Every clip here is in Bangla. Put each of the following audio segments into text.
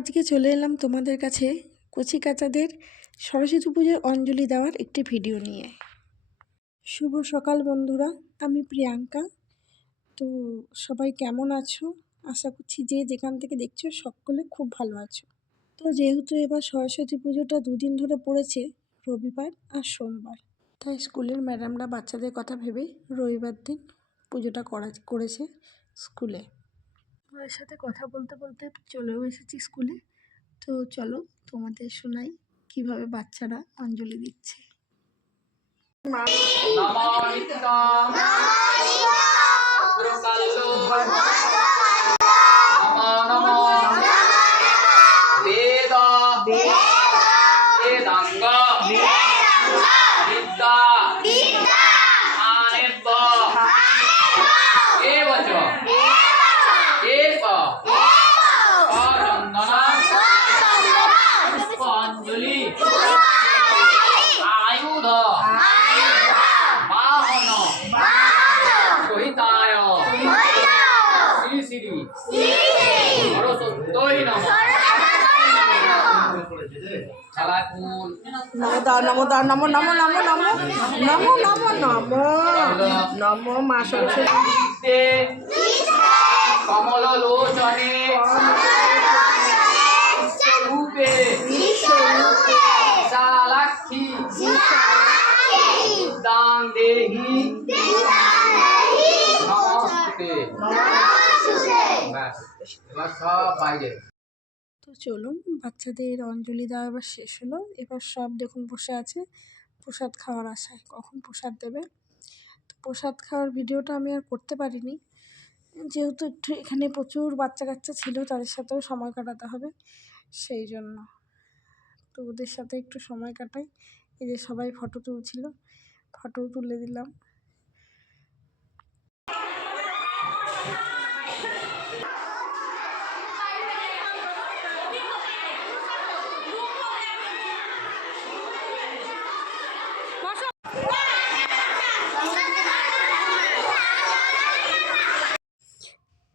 আজকে চলে এলাম তোমাদের কাছে কচি কাচাদের সরস্বতী পুজোর অঞ্জলি দেওয়ার একটি ভিডিও নিয়ে। শুভ সকাল বন্ধুরা, আমি প্রিয়াঙ্কা। তো সবাই কেমন আছো? আশা করছি যে যেখান থেকে দেখছ সকলে খুব ভালো আছো। তো যেহেতু এবার সরস্বতী পুজোটা দুদিন ধরে পড়েছে, রবিবার আর সোমবার, তাই স্কুলের ম্যাডামরা বাচ্চাদের কথা ভেবে রবিবার দিন পুজোটা করা, করেছে স্কুলে। ওদের সাথে কথা বলতে বলতে চলেও এসেছি স্কুলে। তো চলো তোমাদের শোনাই কীভাবে বাচ্চারা অঞ্জলি দিচ্ছে। নম ছালাকুল নমো নমো নমো নমো নমো নমো নমো নমো মা সরস্বতী। কমল লোচনে রূপে বিশালাক্ষী দান দেহি নমস্তে ব্যাস, এবার সব বাইরে তো চলুন, বাচ্চাদের অঞ্জলি দেওয়া এবার শেষ হলো। এবার সব দেখুন বসে আছে, প্রসাদ খাওয়ার আশায়। কখন প্রসাদ দেবে? তো প্রসাদ খাওয়ার ভিডিওটা আমি আর করতে পারিনি। যেহেতু একটু এখানে প্রচুর বাচ্চা কাচ্চা ছিল, তাদের সাথেও সময় কাটাতে হবে, সেই জন্য। তো ওদের সাথে একটু সময় কাটাই। এই যে সবাই ফটো তুলছিল, ফটো তুলে দিলাম।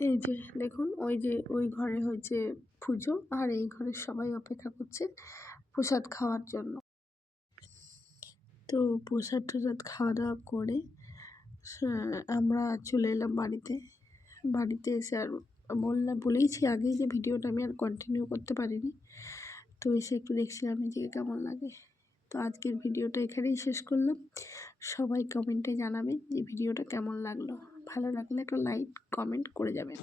এই যে দেখুন, ওই যে, ওই ঘরে হয়েছে পুজো, আর এই ঘরে সবাই অপেক্ষা করছে প্রসাদ খাওয়ার জন্য। তো প্রসাদ টসাদ খাওয়া দাওয়া করে আমরা চলে এলাম বাড়িতে। বাড়িতে এসে আর বললাম বলেইছি আগেই যে ভিডিওটা আমি আর কন্টিনিউ করতে পারিনি। তো এসে একটু দেখছিলাম নিজেকে কেমন লাগে। তো আজকের ভিডিওটা এখানেই শেষ করলাম। সবাই কমেন্টে জানাবেন যে ভিডিওটা কেমন লাগল। ভালো লাগলে একটা লাইক কমেন্ট করে যাবেন।